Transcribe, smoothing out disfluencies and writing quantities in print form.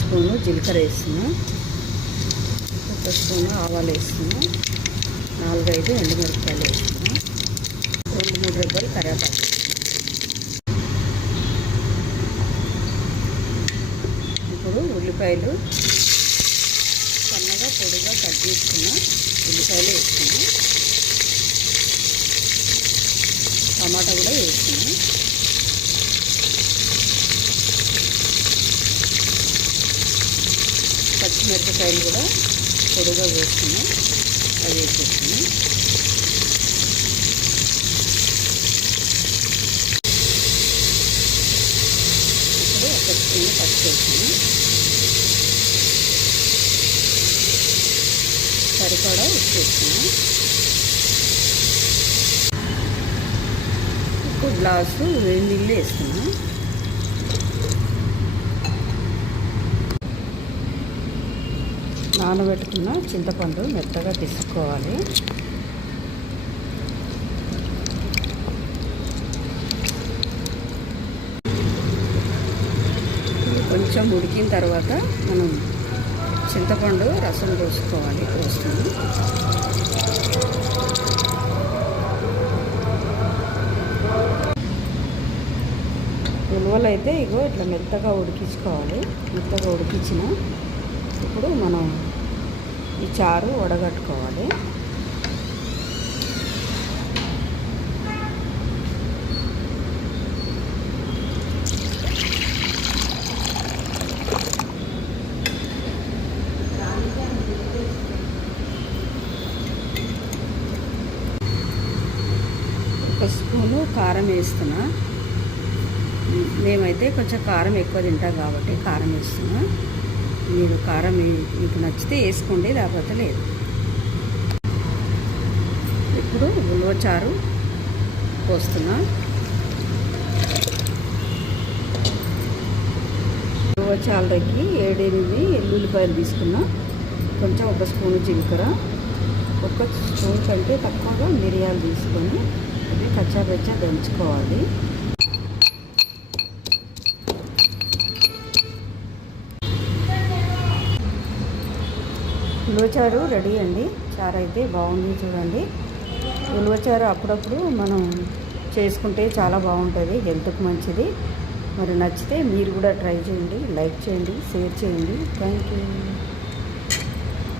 Spoon జీలకర్ర వేస్తున్నాను, ఒక స్పూను ఆవాలు వేస్తున్నాను, 4-5 ఎండుమిరపకాయలు వేస్తున్నాను, 2-3 రెబ్బలు కరివేపాకు. ఇప్పుడు ఉల్లిపాయలు సన్నగా పొడిగా కట్ చేసుకున్న ఉల్లిపాయలు వేస్తున్నాను, టమాటా కూడా వేస్తున్నాను. పచ్చిమిరపకాయలు కూడా పొడిగా వేస్తున్నాం, అవి వేసేస్తున్నాం. ఇప్పుడు ఒక స్పూన్ పసుపు వేస్తున్నాం, సరిపడా ఉప్పు వేస్తున్నాం. ఒక గ్లాసు వేడి నీళ్ళు వేస్తున్నాం. నానబెట్టుకున్న చింతపండు మెత్తగా పిసుకోవాలి. కొంచెం ఉడికిన తర్వాత మనం చింతపండు రసం పోసుకోవాలి. పోస్తుంది ఉలవలు అయితే ఇగో ఇట్లా మెత్తగా ఉడికించుకోవాలి. మెత్తగా ఉడికించిన ఇప్పుడు మనం ఈ చారు వడగట్టుకోవాలి. ఒక స్పూను కారం వేస్తున్నా. మేమైతే కొంచెం కారం ఎక్కువ తింటాం కాబట్టి కారం వేస్తున్నా. మీరు కారం మీకు నచ్చితే వేసుకోండి, లేకపోతే లేదు. ఇప్పుడు ఉలవచారు పోస్తున్నా. ఉలవచారుకి 7-8 ఎల్లుల్లిపాయలు తీసుకున్నా. కొంచెం ఒక స్పూను జీలకర్ర, ఒక స్పూన్ కంటే తక్కువగా మిరియాలు తీసుకొని అది కచ్చాపచ్చా దంచుకోవాలి. ఉలవచారు రెడీ అండి. చారు అయితే బాగుంది చూడండి. ఉలవచారు అప్పుడప్పుడు మనం చేసుకుంటే చాలా బాగుంటుంది, హెల్త్కి మంచిది. మరి నచ్చితే మీరు కూడా ట్రై చేయండి, లైక్ చేయండి, షేర్ చేయండి. Thank you.